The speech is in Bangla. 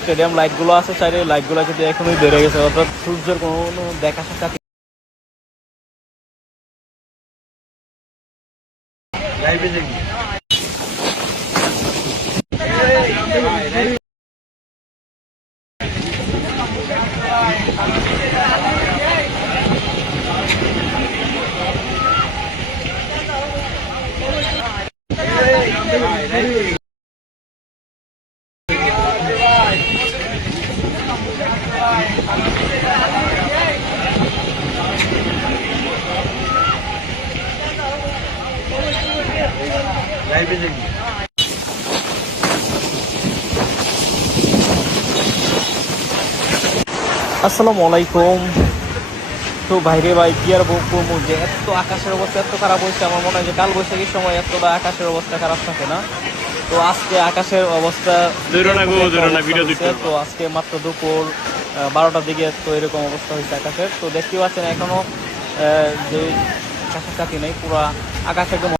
স্টেডিয়াম লাইটগুলো আছে সাইডে, লাইটগুলো কিন্তু এখনই বেড়ে গেছে, অর্থাৎ সূর্যের কোনো দেখা সাক্ষাৎ। আসসালামু আলাইকুম। তো বাইরে ভাই কি আর বলবো, যে এত আকাশের অবস্থা এত খারাপ হয়েছে, আমার মনে হয় যে কাল বৈশাখীর সময় এতটা আকাশের অবস্থা খারাপ থাকে না। তো আজকে আকাশের অবস্থা তো আজকে মাত্র দুপুর 12টার দিকে তো এরকম অবস্থা হয়েছে আকাশের। তো দেখতে পাচ্ছেন এখনো যে কাছাকাছি নেই, পুরা আকাশ একদম